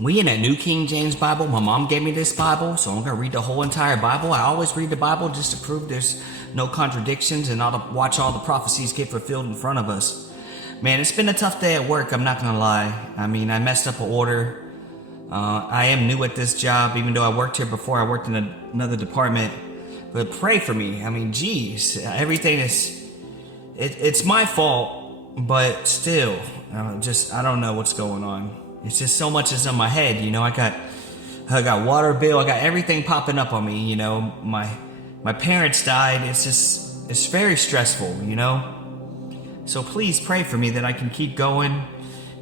We in a New King James Bible. My mom gave me this Bible, so I'm going to read the whole entire Bible. I always read the Bible just to prove there's no contradictions and watch all the prophecies get fulfilled in front of us. Man, it's been a tough day at work, I'm not going to lie. I mean, I messed up an order. I am new at this job, even though I worked here before. I worked in another department. But pray for me. I mean, geez, everything is... It's my fault, but still, I don't know what's going on. It's just so much is in my head, you know. I got water bill, I got everything popping up on me, you know. My parents died. It's very stressful, you know. So please pray for me that I can keep going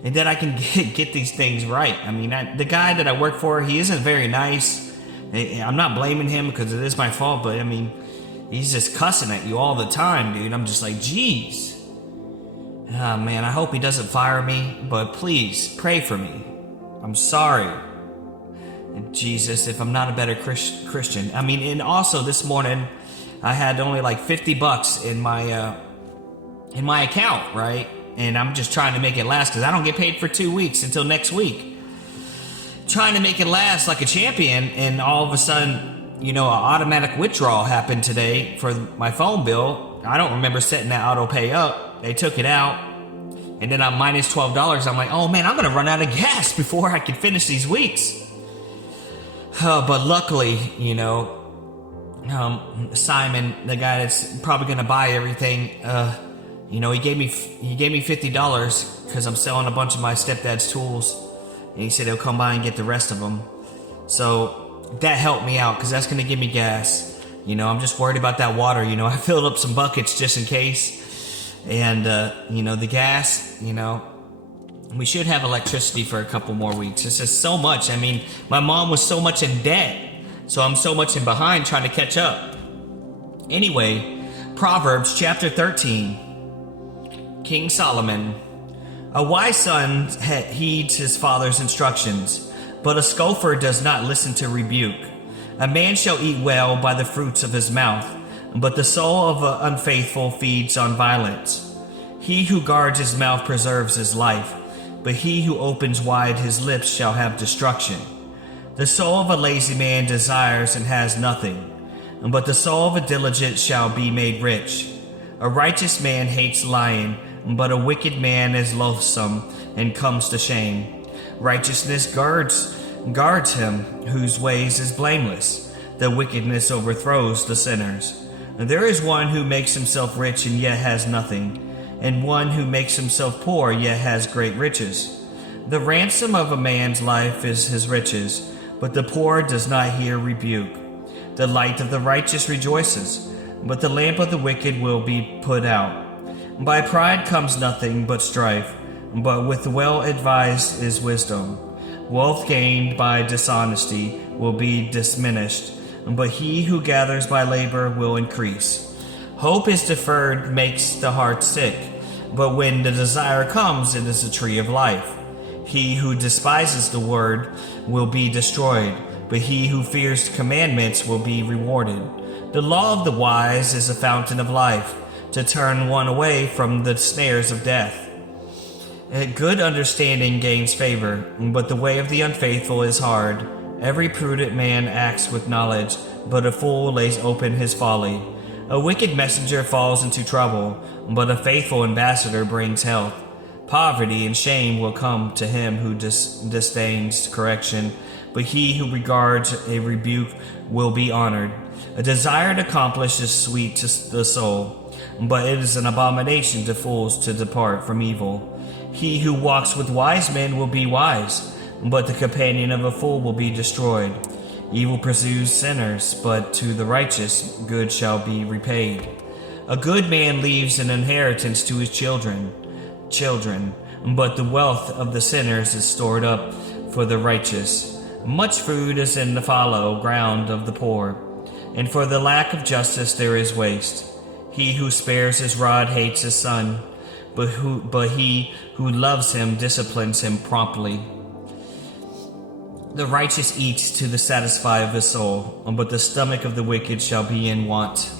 and that I can get these things right. I mean, the guy that I work for, he isn't very nice. I'm not blaming him because it is my fault, but I mean, he's just cussing at you all the time, dude. I'm just like, geez. Oh, man, I hope he doesn't fire me, but please pray for me. I'm sorry, Jesus, if I'm not a better Christian. I mean, and also this morning, I had only like $50 in my account, right? And I'm just trying to make it last because I don't get paid for 2 weeks until next week. Trying to make it last like a champion, and all of a sudden, you know, an automatic withdrawal happened today for my phone bill. I don't remember setting that auto pay up. They took it out, and then I'm minus $12. I'm like, oh man, I'm gonna run out of gas before I can finish these weeks. But luckily, you know, Simon, the guy that's probably gonna buy everything, you know, he gave me $50 because I'm selling a bunch of my stepdad's tools, and he said he'll come by and get the rest of them. So that helped me out because that's gonna give me gas. You know, I'm just worried about that water. You know, I filled up some buckets just in case. And, you know, the gas, you know, we should have electricity for a couple more weeks. It's just so much. I mean, my mom was so much in debt, so I'm so much in behind trying to catch up. Anyway, Proverbs chapter 13, King Solomon. A wise son heeds his father's instructions, but a scoffer does not listen to rebuke. A man shall eat well by the fruits of his mouth, but the soul of the unfaithful feeds on violence. He who guards his mouth preserves his life, but he who opens wide his lips shall have destruction. The soul of a lazy man desires and has nothing, but the soul of a diligent shall be made rich. A righteous man hates lying, but a wicked man is loathsome and comes to shame. Righteousness guards him whose ways is blameless. The wickedness overthrows the sinners. There is one who makes himself rich and yet has nothing, and one who makes himself poor yet has great riches. The ransom of a man's life is his riches, but the poor does not hear rebuke. The light of the righteous rejoices, but the lamp of the wicked will be put out. By pride comes nothing but strife, but with the well-advised is wisdom. Wealth gained by dishonesty will be diminished, but he who gathers by labor will increase. Hope is deferred makes the heart sick, but when the desire comes, it is a tree of life. He who despises the word will be destroyed, but he who fears commandments will be rewarded. The law of the wise is a fountain of life, to turn one away from the snares of death. A good understanding gains favor, but the way of the unfaithful is hard. Every prudent man acts with knowledge, but a fool lays open his folly. A wicked messenger falls into trouble, but a faithful ambassador brings health. Poverty and shame will come to him who disdains correction, but he who regards a rebuke will be honored. A desire to accomplish is sweet to the soul, but it is an abomination to fools to depart from evil. He who walks with wise men will be wise, but the companion of a fool will be destroyed. Evil pursues sinners, but to the righteous good shall be repaid. A good man leaves an inheritance to his children, but the wealth of the sinners is stored up for the righteous. Much food is in the fallow ground of the poor, and for the lack of justice there is waste. He who spares his rod hates his son, but he who loves him disciplines him promptly. The righteous eats to the satisfy of his soul, but the stomach of the wicked shall be in want.